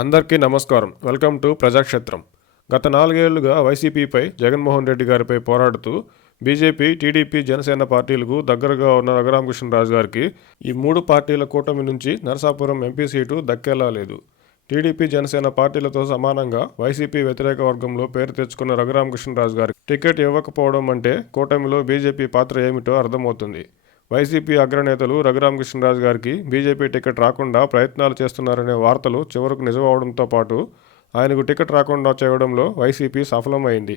అందరికీ నమస్కారం. Welcome to Prajakshetram. గత 4 ఏళ్లుగా వైసీపీపై జగన్మోహన్ రెడ్డి గారిపై పోరాడుతూ బీజేపీ, టీడీపీ, జనసేన పార్టీలకు దగ్గరగా ఉన్న రఘురామకృష్ణరాజు గారికి ఈ 3 పార్టీల కూటమి నుంచి నరసాపురం ఎంపీ సీటు దక్కేలా లేదు. టీడీపీ, జనసేన పార్టీలతో సమానంగా వైసీపీ వ్యతిరేక వర్గంలో పేరు తెచ్చుకున్న రఘురామకృష్ణరాజు గారికి టికెట్ ఇవ్వకపోవడం అంటే కూటమిలో బీజేపీ పాత్ర ఏమిటో అర్థమవుతుంది. వైసీపీ అగ్రనేతలు రఘురామకృష్ణరాజు గారికి బీజేపీ టికెట్ రాకుండా ప్రయత్నాలు చేస్తున్నారనే వార్తలు చివరకు నిజమవడంతో పాటు ఆయనకు టికెట్ రాకుండా చేయడంలో వైసీపీ సఫలమైంది.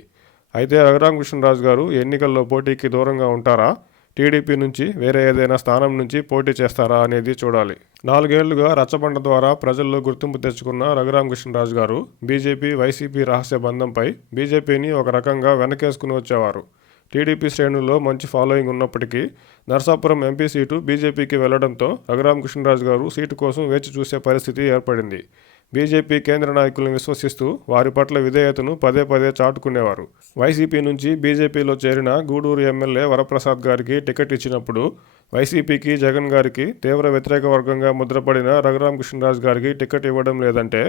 అయితే రఘురామకృష్ణరాజు గారు ఎన్నికల్లో పోటీకి దూరంగా ఉంటారా, టీడీపీ నుంచి వేరే ఏదైనా స్థానం నుంచి పోటీ చేస్తారా అనేది చూడాలి. 4 ఏళ్లుగా రచ్చబండ ద్వారా ప్రజల్లో గుర్తింపు తెచ్చుకున్న రఘురామకృష్ణరాజు గారు బీజేపీ, వైసీపీ రహస్య బంధంపై బీజేపీని ఒక రకంగా వెనకేసుకుని వచ్చేవారు. టీడీపీ శ్రేణుల్లో మంచి ఫాలోయింగ్ ఉన్నప్పటికీ నరసాపురం ఎంపీ సీటు బీజేపీకి వెళ్లడంతో రఘురామకృష్ణరాజు గారు సీటు కోసం వేచి చూసే పరిస్థితి ఏర్పడింది. బీజేపీ కేంద్ర నాయకులను విశ్వసిస్తూ వారి పట్ల విధేయతను పదే పదే చాటుకునేవారు. వైసీపీ నుంచి బీజేపీలో చేరిన గూడూరు ఎమ్మెల్యే వరప్రసాద్ గారికి టికెట్ ఇచ్చినప్పుడు వైసీపీకి, జగన్ గారికి తీవ్ర వ్యతిరేక వర్గంగా ముద్రపడిన రఘురామకృష్ణరాజు గారికి టికెట్ ఇవ్వడం లేదంటే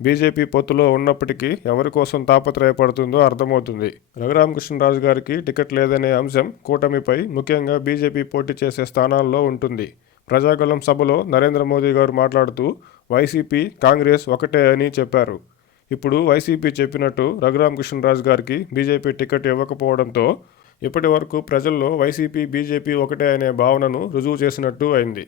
బీజేపీ పొత్తులో ఉన్నప్పటికీ ఎవరి కోసం తాపత్రయపడుతుందో అర్థమవుతుంది. రఘురామకృష్ణరాజు గారికి టికెట్ లేదనే అంశం కూటమిపై, ముఖ్యంగా బీజేపీ పోటీ చేసే స్థానాల్లో ఉంటుంది. ప్రజాగళం సభలో నరేంద్ర మోదీ గారు మాట్లాడుతూ వైసీపీ, కాంగ్రెస్ ఒకటే అని చెప్పారు. ఇప్పుడు వైసీపీ చెప్పినట్టు రఘురామకృష్ణరాజు గారికి బీజేపీ టికెట్ ఇవ్వకపోవడంతో ఇప్పటి వరకు ప్రజల్లో వైసీపీ, బీజేపీ ఒకటే అనే భావనను రుజువు చేసినట్టు అయింది.